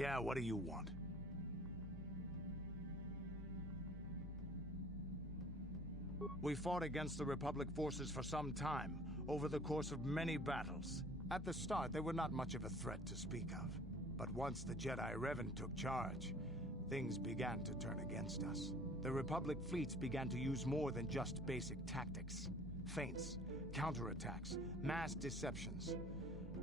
Yeah, what do you want? We fought against the Republic forces for some time, over the course of many battles. At the start, they were not much of a threat to speak of. But once the Jedi Revan took charge, things began to turn against us. The Republic fleets began to use more than just basic tactics. Feints, counterattacks, mass deceptions.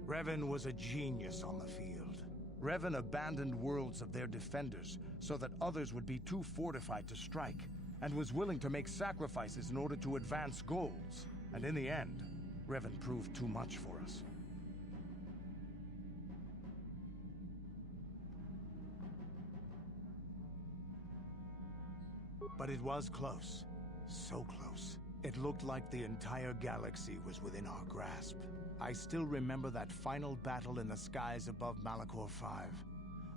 Revan was a genius on the field. Revan abandoned worlds of their defenders so that others would be too fortified to strike, and was willing to make sacrifices in order to advance goals. And in the end, Revan proved too much for us. But it was close. So close. It looked like the entire galaxy was within our grasp. I still remember that final battle in the skies above Malachor 5.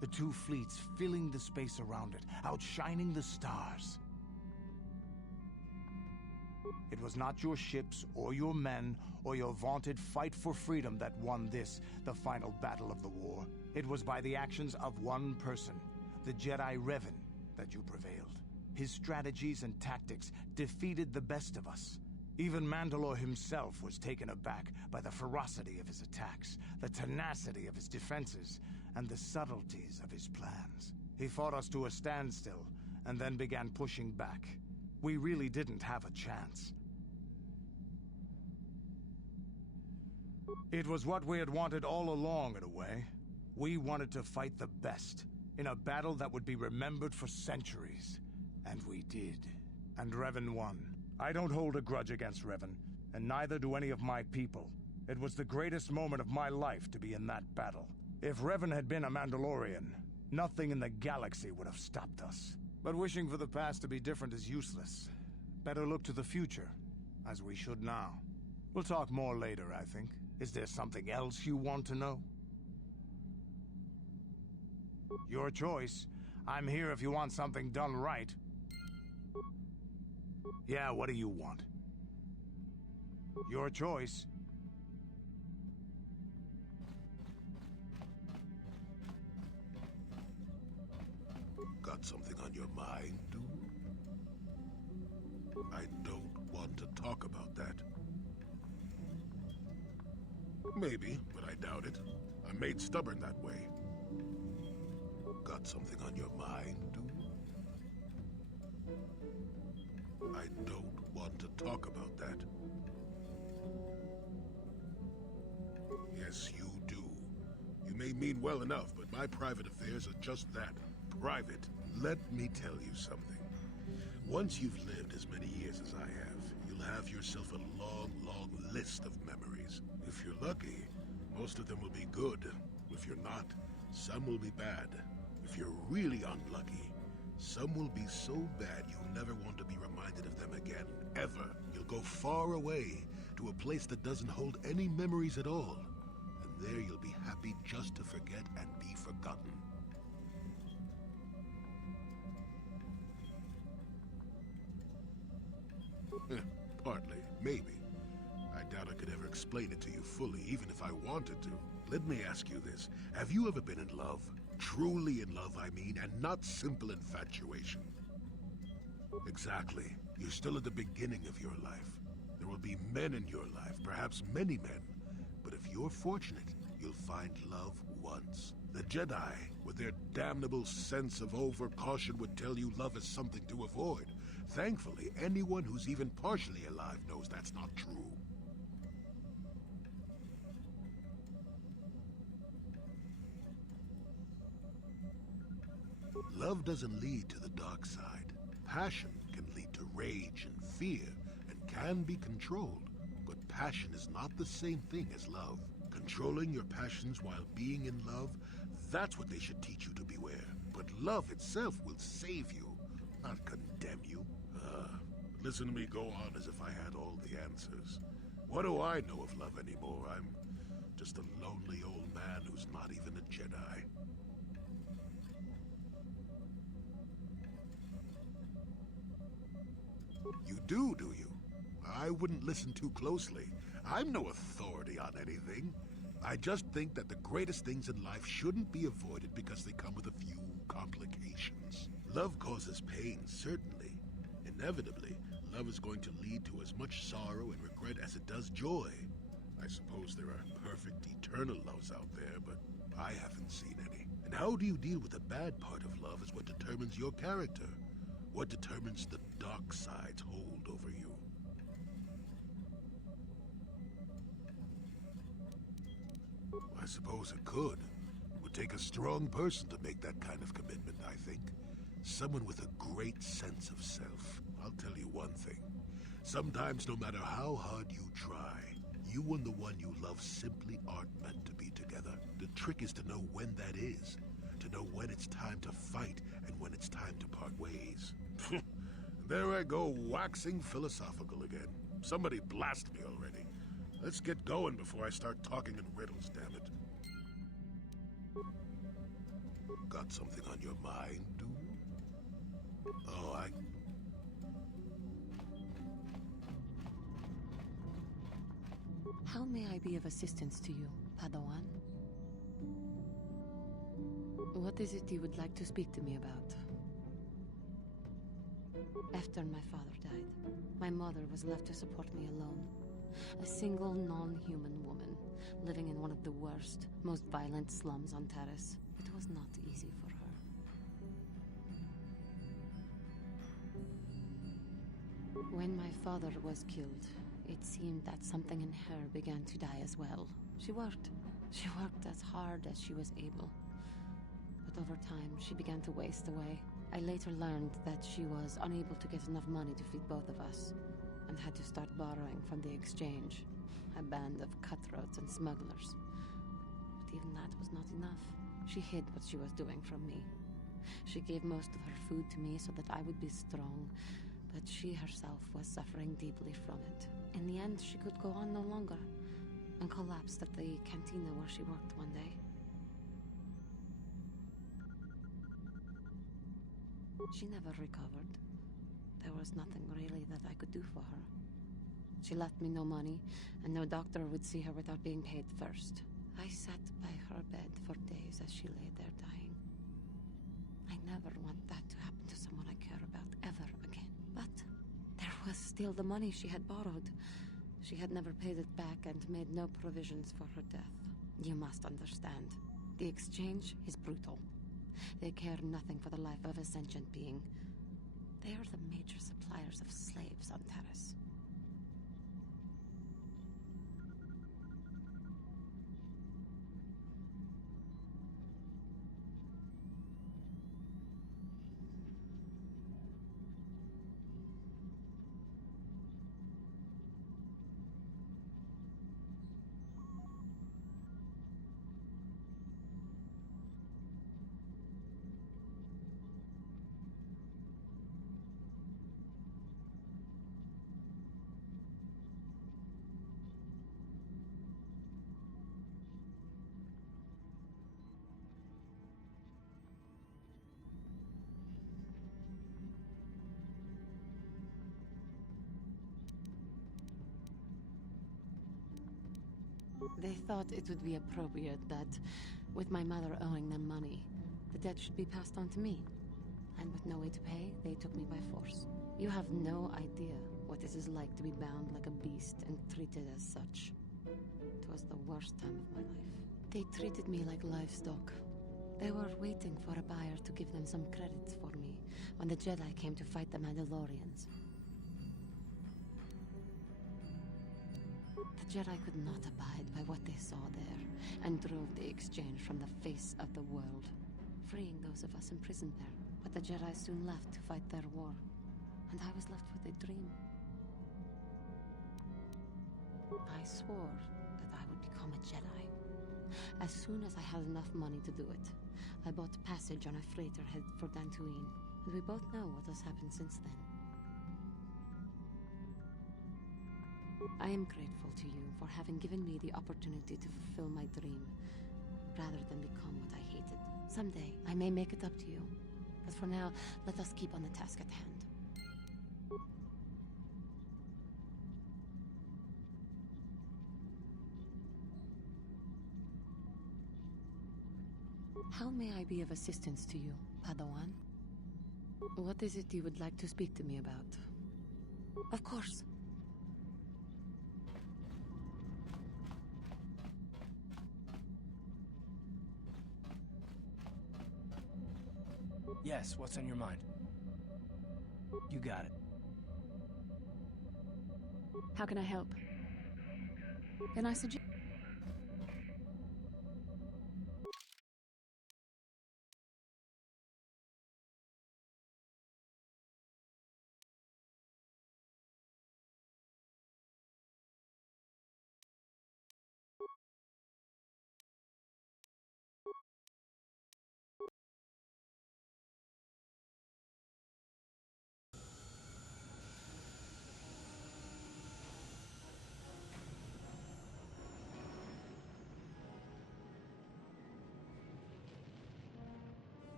The two fleets filling the space around it, outshining the stars. It was not your ships, or your men, or your vaunted fight for freedom that won this, the final battle of the war. It was by the actions of one person, the Jedi Revan, that you prevailed. His strategies and tactics defeated the best of us. Even Mandalore himself was taken aback by the ferocity of his attacks, the tenacity of his defenses, and the subtleties of his plans. He fought us to a standstill, and then began pushing back. We really didn't have a chance. It was what we had wanted all along, in a way. We wanted to fight the best, in a battle that would be remembered for centuries. And we did. And Revan won. I don't hold a grudge against Revan, and neither do any of my people. It was the greatest moment of my life to be in that battle. If Revan had been a Mandalorian, nothing in the galaxy would have stopped us. But wishing for the past to be different is useless. Better look to the future, as we should now. We'll talk more later, I think. Is there something else you want to know? Your choice. I'm here if you want something done right. Yeah, what do you want? Your choice. Got something on your mind, dude? I don't want to talk about that. Maybe, but I doubt it. I'm made stubborn that way. Got something on your mind, dude? I don't want to talk about that. Yes, you do. You may mean well enough, but my private affairs are just that. Private. Let me tell you something. Once you've lived as many years as I have, you'll have yourself a long, long list of memories. If you're lucky, most of them will be good. If you're not, some will be bad. If you're really unlucky, some will be so bad you'll never want to be reminded of them again, ever. You'll go far away, to a place that doesn't hold any memories at all. And there you'll be happy just to forget and be forgotten. Partly, maybe. I doubt I could ever explain it to you fully, even if I wanted to. Let me ask you this. Have you ever been in love? Truly in love, I mean, and not simple infatuation. Exactly. You're still at the beginning of your life. There will be men in your life, perhaps many men. But if you're fortunate, you'll find love once. The Jedi, with their damnable sense of over-caution, would tell you love is something to avoid. Thankfully, anyone who's even partially alive knows that's not true. Love doesn't lead to the dark side. Passion can lead to rage and fear, and can be controlled. But passion is not the same thing as love. Controlling your passions while being in love, that's what they should teach you to beware. But love itself will save you, not condemn you. Listen to me go on as if I had all the answers. What do I know of love anymore? I'm just a lonely old man who's not even a Jedi. You do you? I wouldn't listen too closely. I'm no authority on anything. I just think that the greatest things in life shouldn't be avoided because they come with a few complications. Love causes pain, certainly. Inevitably, love is going to lead to as much sorrow and regret as it does joy. I suppose there are perfect eternal loves out there, but I haven't seen any. And how do you deal with the bad part of love is what determines your character. What determines the dark side's hold over you. I suppose it could. It would take a strong person to make that kind of commitment, I think. Someone with a great sense of self. I'll tell you one thing. Sometimes, no matter how hard you try, you and the one you love simply aren't meant to be together. The trick is to know when that is. To know when it's time to fight and when it's time to part ways. There I go, waxing philosophical again. Somebody blast me already. Let's get going before I start talking in riddles, damn it. Got something on your mind, dude? Oh, How may I be of assistance to you, Padawan? What is it you would like to speak to me about? After my father died, my mother was left to support me alone. A single non-human woman, living in one of the worst, most violent slums on Terrace. It was not easy for her. When my father was killed, it seemed that something in her began to die as well. She worked as hard as she was able. But over time, she began to waste away. I later learned that she was unable to get enough money to feed both of us, and had to start borrowing from the exchange, a band of cutthroats and smugglers. But even that was not enough. She hid what she was doing from me. She gave most of her food to me so that I would be strong, but she herself was suffering deeply from it. In the end, she could go on no longer, and collapsed at the cantina where she worked one day. She never recovered. There was nothing really that I could do for her. She left me no money, and no doctor would see her without being paid first. I sat by her bed for days as she lay there dying. I never want that to happen to someone I care about ever again. But there was still the money she had borrowed. She had never paid it back and made no provisions for her death. You must understand. The exchange is brutal. They care nothing for the life of a sentient being. They are the major suppliers of slaves on Terrace. They thought it would be appropriate that, with my mother owing them money, the debt should be passed on to me. And with no way to pay, they took me by force. You have no idea what it is like to be bound like a beast and treated as such. It was the worst time of my life. They treated me like livestock. They were waiting for a buyer to give them some credits for me when the Jedi came to fight the Mandalorians. The Jedi could not abide by what they saw there, and drove the exchange from the face of the world, freeing those of us imprisoned there. But the Jedi soon left to fight their war, and I was left with a dream. I swore that I would become a Jedi. As soon as I had enough money to do it, I bought passage on a freighter headed for Dantooine, and we both know what has happened since then. I am grateful to you for having given me the opportunity to fulfill my dream, rather than become what I hated. Someday, I may make it up to you, but for now, let us keep on the task at hand. How may I be of assistance to you, Padawan? What is it you would like to speak to me about? Of course. Yes, what's on your mind? You got it. How can I help? Can I suggest...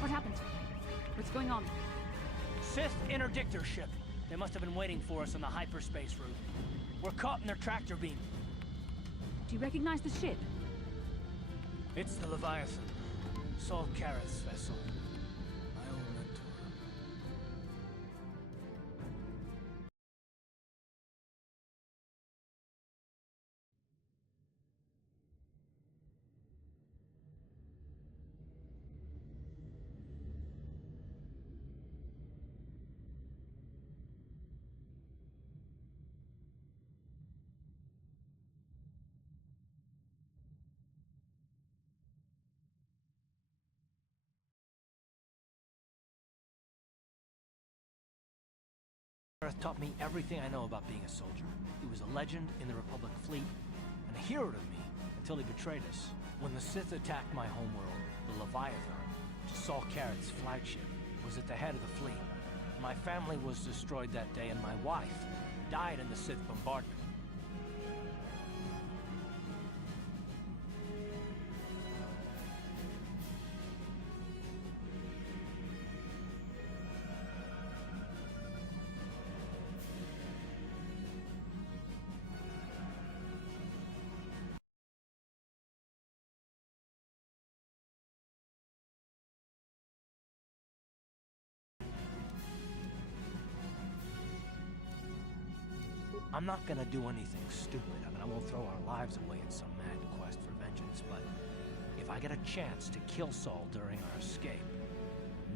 What happened? What's going on? Sith interdictor ship. They must have been waiting for us on the hyperspace route. We're caught in their tractor beam. Do you recognize the ship? It's the Leviathan. Saul Karrath's vessel. My old mentor. Karrath taught me everything I know about being a soldier. He was a legend in the Republic fleet, and a hero to me until he betrayed us. When the Sith attacked my homeworld, the Leviathan, Saul Karrath's flagship, was at the head of the fleet. My family was destroyed that day, and my wife died in the Sith bombardment. I'm not gonna do anything stupid. I mean, I won't throw our lives away in some mad quest for vengeance, but if I get a chance to kill Saul during our escape,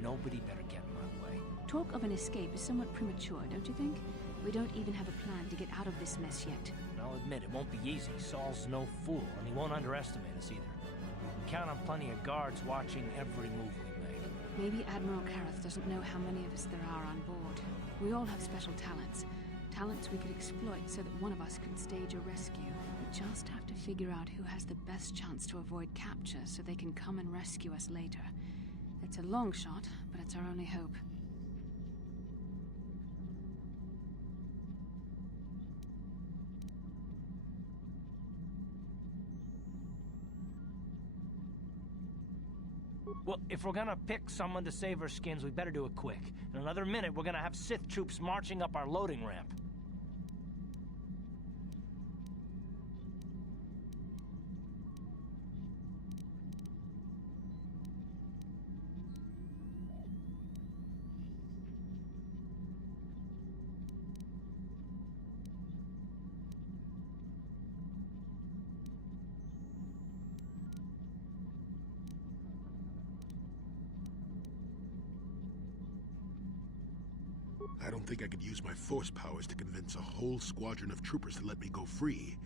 nobody better get in my way. Talk of an escape is somewhat premature, don't you think? We don't even have a plan to get out of this mess yet. And I'll admit, it won't be easy. Saul's no fool, and he won't underestimate us either. We count on plenty of guards watching every move we make. Maybe Admiral Karrath doesn't know how many of us there are on board. We all have special talents. Talents we could exploit so that one of us can stage a rescue. We just have to figure out who has the best chance to avoid capture so they can come and rescue us later. It's a long shot, but it's our only hope. Well, if we're gonna pick someone to save our skins, we better do it quick. In another minute, we're gonna have Sith troops marching up our loading ramp. I don't think I could use my force powers to convince a whole squadron of troopers to let me go free,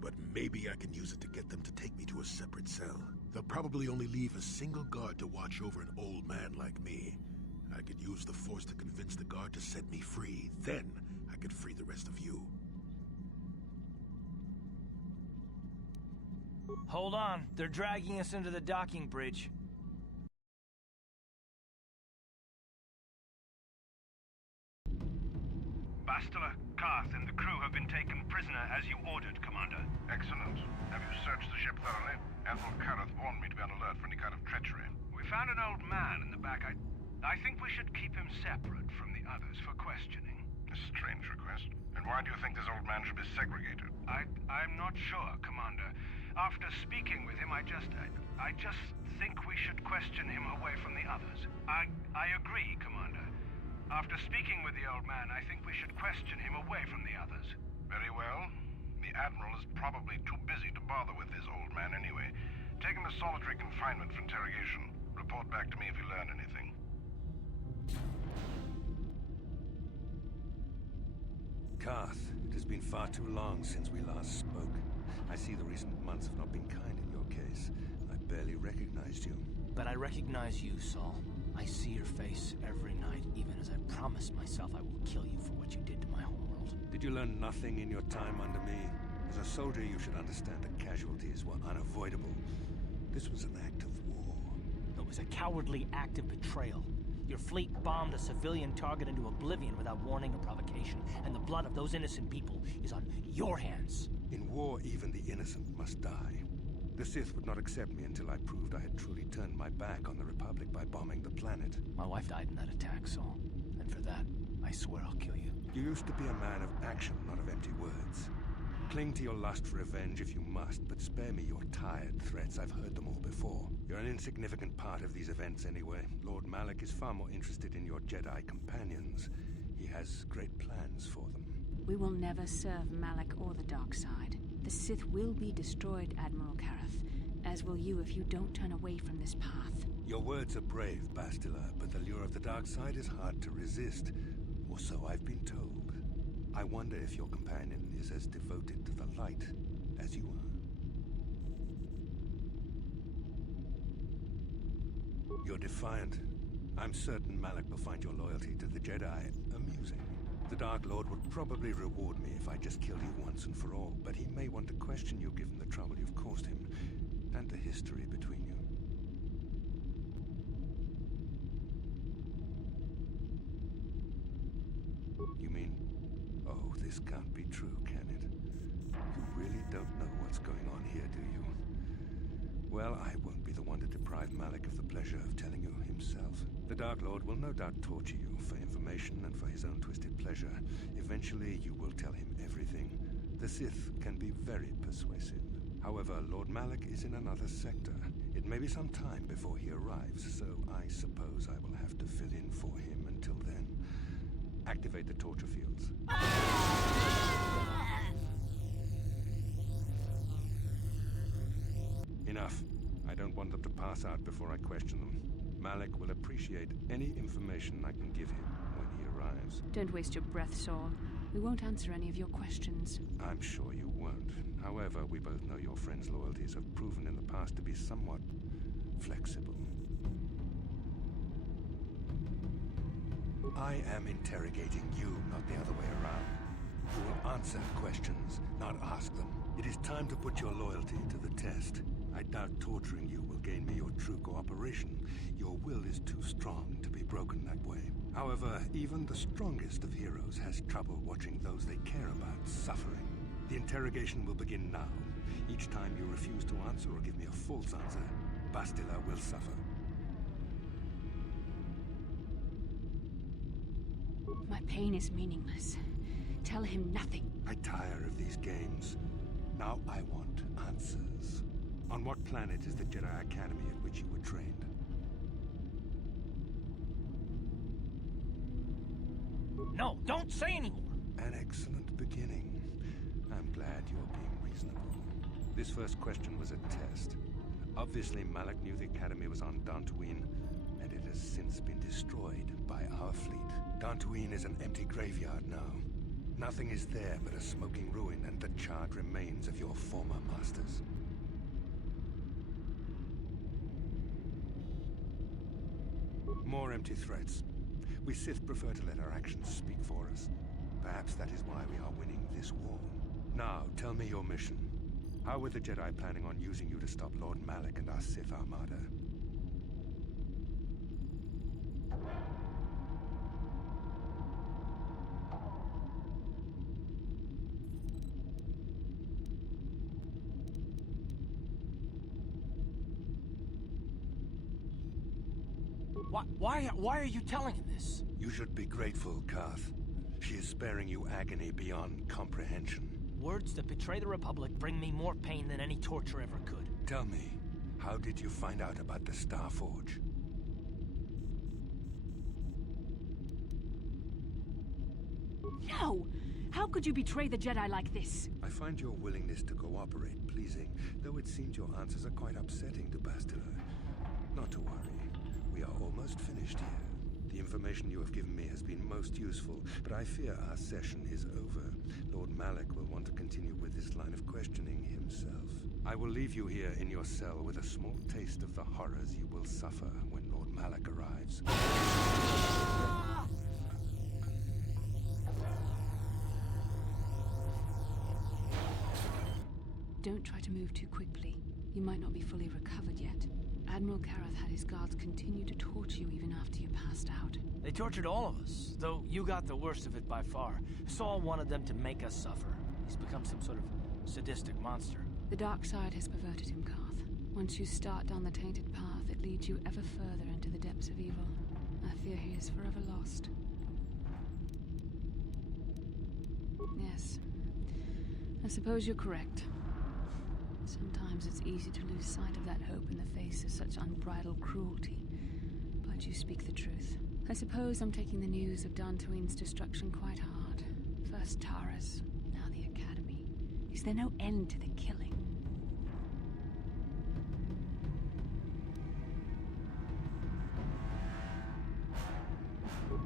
but maybe I can use it to get them to take me to a separate cell. They'll probably only leave a single guard to watch over an old man like me. I could use the force to convince the guard to set me free. Then I could free the rest of you. Hold on, they're dragging us into the docking bridge. Bastila, Karth, and the crew have been taken prisoner as you ordered, Commander. Excellent. Have you searched the ship thoroughly? Admiral Karth warned me to be on alert for any kind of treachery. We found an old man in the back. I think we should keep him separate from the others for questioning. A strange request. And why do you think this old man should be segregated? I'm not sure, Commander. After speaking with him, I just think we should question him away from the others. I agree, Commander. After speaking with the old man, I think we should question him away from the others. Very well. The Admiral is probably too busy to bother with this old man anyway. Take him to solitary confinement for interrogation. Report back to me if you learn anything. Karth, it has been far too long since we last spoke. I see the recent months have not been kind in your case. I barely recognized you. But I recognize you, Saul. I see your face every night, even as I promised myself I will kill you for what you did to my homeworld. Did you learn nothing in your time under me? As a soldier, you should understand that casualties were unavoidable. This was an act of war. It was a cowardly act of betrayal. Your fleet bombed a civilian target into oblivion without warning or provocation, and the blood of those innocent people is on your hands. In war, even the innocent must die. The Sith would not accept me until I proved I had truly turned my back on the Republic by bombing the planet. My wife died in that attack, Saul. And for that, I swear I'll kill you. You used to be a man of action, not of empty words. Cling to your lust for revenge if you must, but spare me your tired threats. I've heard them all before. You're an insignificant part of these events anyway. Lord Malak is far more interested in your Jedi companions. He has great plans for them. We will never serve Malak or the dark side. The Sith will be destroyed, Admiral Karth, as will you if you don't turn away from this path. Your words are brave, Bastila, but the lure of the dark side is hard to resist. Or so I've been told. I wonder if your companion is as devoted to the light as you are. You're defiant. I'm certain Malak will find your loyalty to the Jedi amusing. The Dark Lord would probably reward me if I just killed you once and for all, but he may want to question you given the trouble you've caused him, and the history between you. You mean, oh, this can't be true, can it? You really don't know what's going on here, do you? Well, I won't be the one to deprive Malak of the pleasure of telling you himself. The Dark Lord will no doubt torture you for information and for his own twisted pleasure. Eventually, you will tell him everything. The Sith can be very persuasive. However, Lord Malak is in another sector. It may be some time before he arrives, so I suppose I will have to fill in for him until then. Activate the torture fields. Enough. I don't want them to pass out before I question them. Malak will appreciate any information I can give him when he arrives. Don't waste your breath, Saul. We won't answer any of your questions. I'm sure you won't. However, we both know your friend's loyalties have proven in the past to be somewhat flexible. I am interrogating you, not the other way around. You will answer questions, not ask them. It is time to put your loyalty to the test. I doubt torturing you will gain me your true cooperation. Your will is too strong to be broken that way. However, even the strongest of heroes has trouble watching those they care about suffering. The interrogation will begin now. Each time you refuse to answer or give me a false answer, Bastila will suffer. My pain is meaningless. Tell him nothing. I tire of these games. Now I want answers. On what planet is the Jedi Academy at which you were trained? No, don't say anymore! An excellent beginning. I'm glad you're being reasonable. This first question was a test. Obviously, Malak knew the Academy was on Dantooine, and it has since been destroyed by our fleet. Dantooine is an empty graveyard now. Nothing is there but a smoking ruin and the charred remains of your former masters. More empty threats. We Sith prefer to let our actions speak for us. Perhaps that is why we are winning this war. Now, tell me your mission. How were the Jedi planning on using you to stop Lord Malak and our Sith Armada? Why are you telling him this? You should be grateful, Karth. She is sparing you agony beyond comprehension. Words that betray the Republic bring me more pain than any torture ever could. Tell me, how did you find out about the Star Forge? No! How could you betray the Jedi like this? I find your willingness to cooperate pleasing, though it seems your answers are quite upsetting to Bastila. Not to worry. We are almost finished here. The information you have given me has been most useful, but I fear our session is over. Lord Malak will want to continue with this line of questioning himself. I will leave you here in your cell with a small taste of the horrors you will suffer when Lord Malak arrives. Don't try to move too quickly. You might not be fully recovered yet. Admiral Kareth had his guards continue to torture you even after you passed out. They tortured all of us, though you got the worst of it by far. Saul wanted them to make us suffer. He's become some sort of sadistic monster. The dark side has perverted him, Karth. Once you start down the tainted path, it leads you ever further into the depths of evil. I fear he is forever lost. Yes. I suppose you're correct. Sometimes it's easy to lose sight of that hope in the face of such unbridled cruelty. But you speak the truth. I suppose I'm taking the news of Dantooine's destruction quite hard. First Taras, now the Academy. Is there no end to the killing?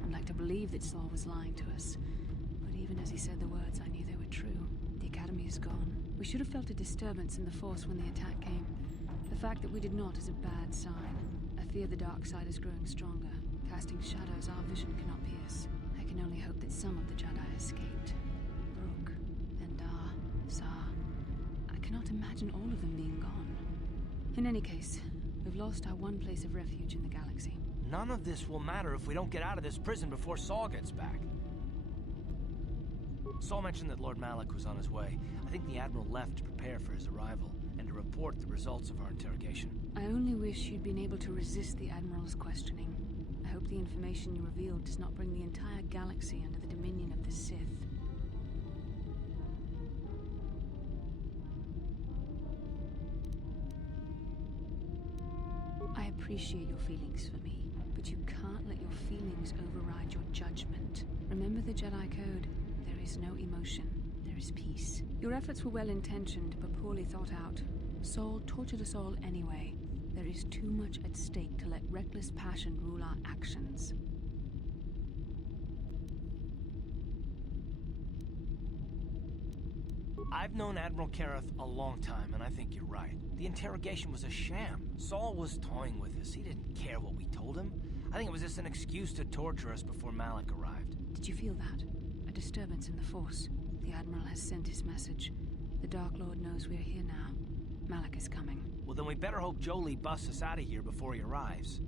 I'd like to believe that Saul was lying to us. But even as he said the words, I knew they were true. The Academy is gone. We should have felt a disturbance in the Force when the attack came. The fact that we did not is a bad sign. I fear the dark side is growing stronger, casting shadows our vision cannot pierce. I can only hope that some of the Jedi escaped. Brooke, Endar, Zar. I cannot imagine all of them being gone. In any case, we've lost our one place of refuge in the galaxy. None of this will matter if we don't get out of this prison before Saul gets back. Saul mentioned that Lord Malak was on his way. I think the Admiral left to prepare for his arrival and to report the results of our interrogation. I only wish you'd been able to resist the Admiral's questioning. I hope the information you revealed does not bring the entire galaxy under the dominion of the Sith. I appreciate your feelings for me, but you can't let your feelings override your judgment. Remember the Jedi Code. There is no emotion. There is peace. Your efforts were well-intentioned, but poorly thought out. Saul tortured us all anyway. There is too much at stake to let reckless passion rule our actions. I've known Admiral Kareth a long time, and I think you're right. The interrogation was a sham. Saul was toying with us. He didn't care what we told him. I think it was just an excuse to torture us before Malak arrived. Did you feel that? A disturbance in the Force. The Admiral has sent his message. The Dark Lord knows we're here now. Malak is coming. Well, then we better hope Jolie busts us out of here before he arrives.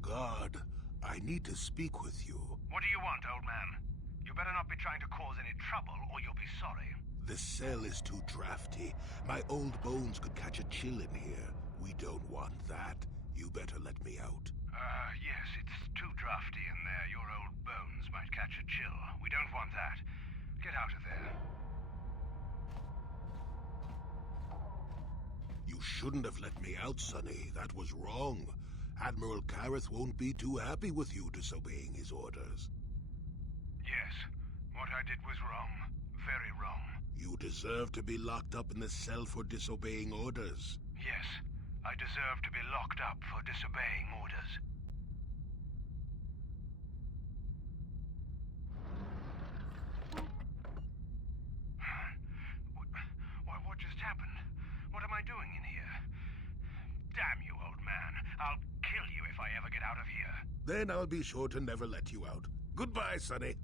God, I need to speak with you. What do you want, old man? You better not be trying to cause any trouble, or you'll be sorry. The cell is too drafty. My old bones could catch a chill in here. We don't want that. You better let me out. Yes, it's too drafty in there. Your old bones might catch a chill. We don't want that. Get out of there. You shouldn't have let me out, Sonny. That was wrong. Admiral Kareth won't be too happy with you disobeying his orders. Yes, what I did was wrong. Very wrong. You deserve to be locked up in the cell for disobeying orders. Yes, I deserve to be locked up for disobeying orders. What just happened? What am I doing in here? Damn you, old man. I'll kill you if I ever get out of here. Then I'll be sure to never let you out. Goodbye, Sonny.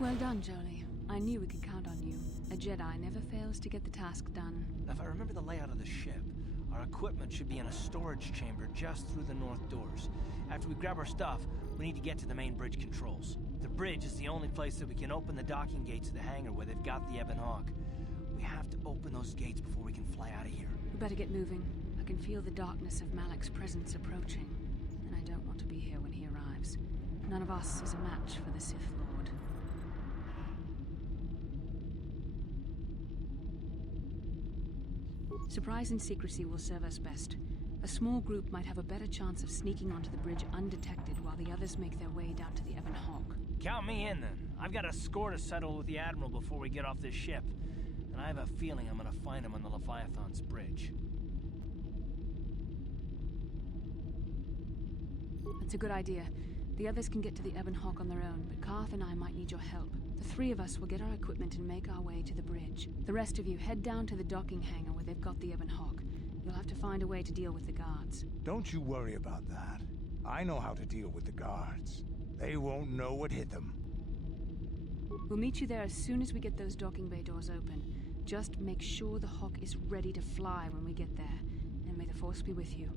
Well done, Jolie. I knew we could count on you. A Jedi never fails to get the task done. If I remember the layout of the ship, our equipment should be in a storage chamber just through the north doors. After we grab our stuff, we need to get to the main bridge controls. The bridge is the only place that we can open the docking gates of the hangar where they've got the Ebon Hawk. We have to open those gates before we can fly out of here. We better get moving. I can feel the darkness of Malik's presence approaching, and I don't want to be here when he arrives. None of us is a match for the Sith Lord. Surprise and secrecy will serve us best. A small group might have a better chance of sneaking onto the bridge undetected while the others make their way down to the Ebon Hawk. Count me in, then. I've got a score to settle with the Admiral before we get off this ship. And I have a feeling I'm gonna find him on the Leviathan's bridge. That's a good idea. The others can get to the Ebon Hawk on their own, but Karth and I might need your help. The three of us will get our equipment and make our way to the bridge. The rest of you head down to the docking hangar where they've got the Ebon Hawk. You'll have to find a way to deal with the guards. Don't you worry about that. I know how to deal with the guards. They won't know what hit them. We'll meet you there as soon as we get those docking bay doors open. Just make sure the Hawk is ready to fly when we get there. And may the Force be with you.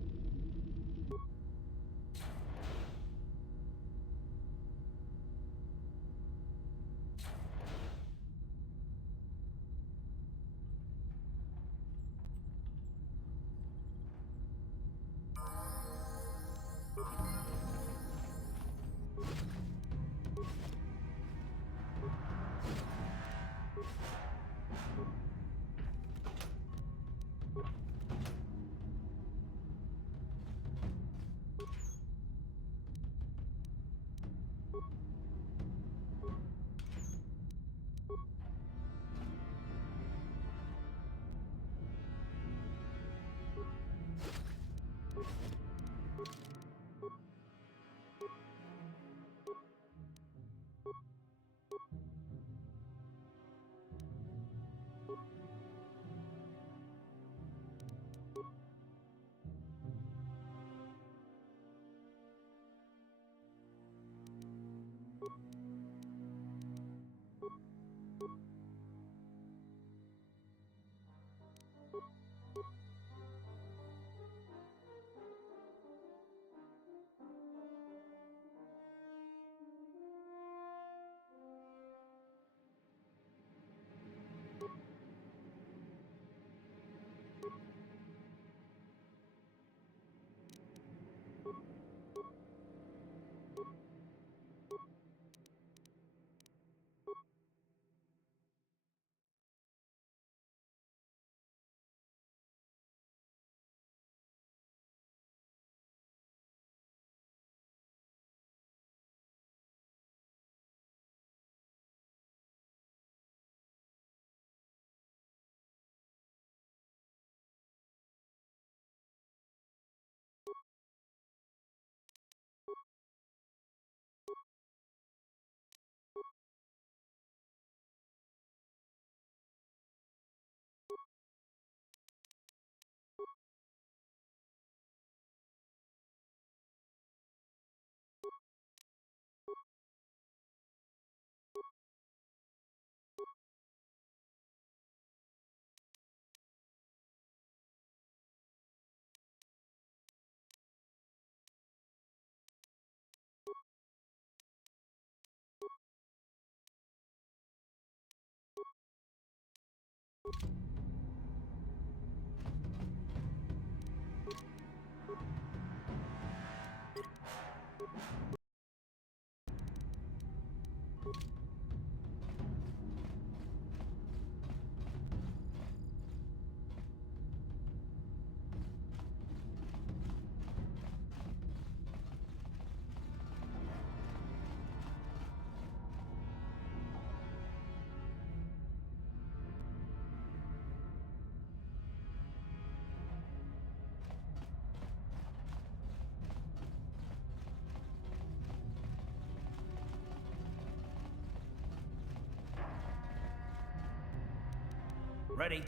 Ready?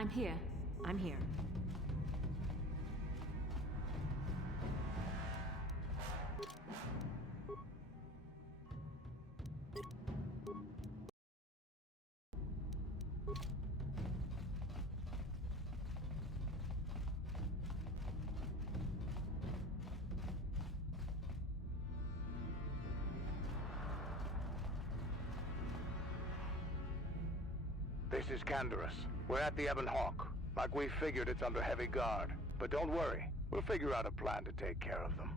I'm here. I'm here. This is Canderous. We're at the Ebon Hawk. Like we figured, it's under heavy guard. But don't worry, we'll figure out a plan to take care of them.